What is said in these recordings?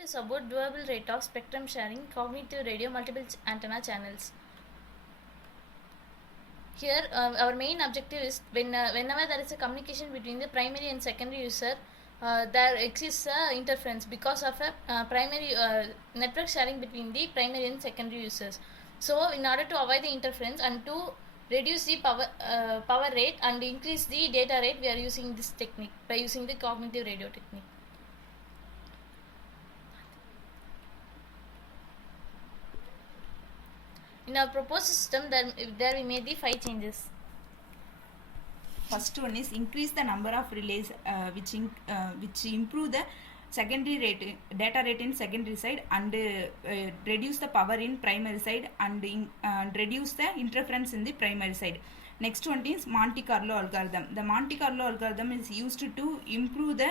Is about doable rate of spectrum sharing, cognitive radio, multiple antenna channels. Here, our main objective is whenever there is a communication between the primary and secondary user, there exists a interference because of a primary network sharing between the primary and secondary users. So, in order to avoid the interference and to reduce the power rate and increase the data rate, we are using this technique by using the cognitive radio technique. In our proposed system, there we made the 5 changes. First one is increase the number of relays which improve the secondary data rate in secondary side and reduce the power in primary side and reduce the interference in the primary side. Next one is Monte Carlo algorithm. The Monte Carlo algorithm is used to improve the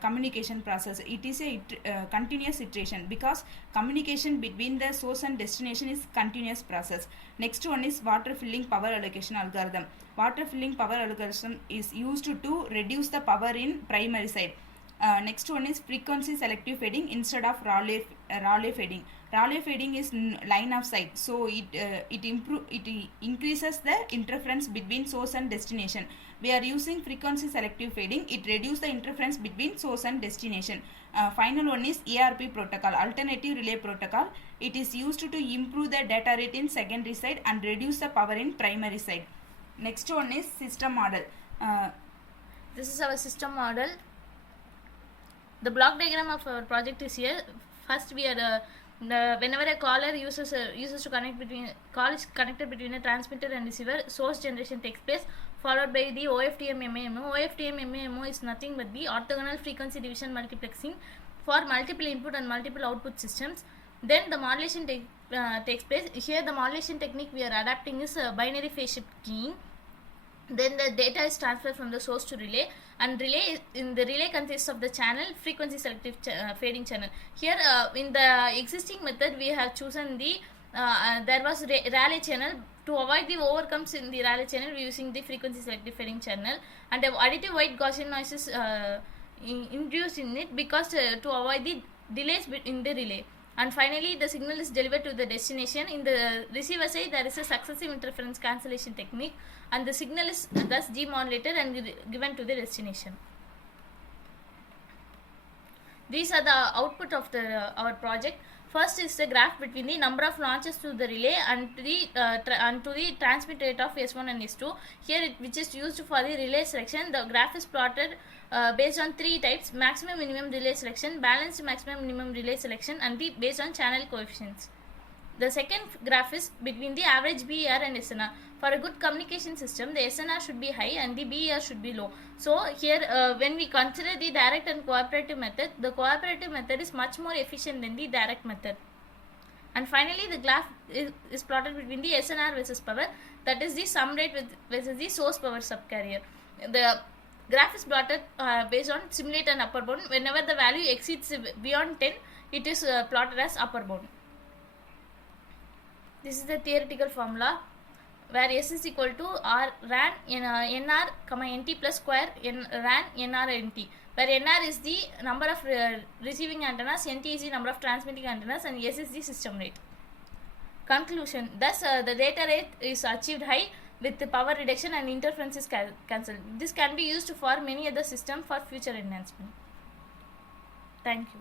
communication process. It is a continuous iteration because communication between the source and destination is continuous process. Next one is water filling power allocation algorithm. Water filling power algorithm is used to reduce the power in primary side. Next one is frequency selective fading instead of Rayleigh fading. Rayleigh fading is line of sight, so it increases the interference between source and destination. We are using frequency selective fading. It reduces the interference between source and destination. Final one is ARP protocol, alternative relay protocol. It is used to improve the data rate in secondary side and reduce the power in primary side. Next one is system model. This is our system model. The block diagram of our project is here. First, we are whenever a caller uses to connect between call is connected between a transmitter and receiver, source generation takes place, followed by the OFDM MAMO. OFDM MAMO is nothing but the orthogonal frequency division multiplexing for multiple input and multiple output systems. Then the modulation takes place. Here, the modulation technique we are adapting is binary phase shift keying. Then the data is transferred from the source to relay, and relay consists of the channel frequency selective fading channel. Here in the existing method we have chosen the there was Rayleigh channel. To avoid the overcomes in the Rayleigh channel, we are using the frequency selective fading channel, and additive white Gaussian noise is induced in it because to avoid the delays in the relay. And finally, the signal is delivered to the destination. In the receiver side, there is a successive interference cancellation technique, and the signal is thus demodulated and given to the destination. These are the output of our project. First is the graph between the number of launches to the relay and to the transmit rate of S1 and S2. Here, which is used for the relay selection. The graph is plotted based on 3 types: maximum minimum relay selection, balanced maximum minimum relay selection, and based on channel coefficients. The second graph is between the average BER and SNR. For a good communication system, the SNR should be high and the BER should be low. So here when we consider the direct and cooperative method, the cooperative method is much more efficient than the direct method. And finally, the graph is plotted between the SNR versus power, that is the sum rate versus the source power subcarrier. The graph is plotted based on simulate and upper bound. Whenever the value exceeds beyond 10, it is plotted as upper bound. This is the theoretical formula where S is equal to R ran NR, NT plus square ran NR NT, where NR is the number of receiving antennas, NT is the number of transmitting antennas, and S is the system rate. Conclusion: thus the data rate is achieved high with the power reduction and interference is cancelled. This can be used for many other systems for future enhancement. Thank you.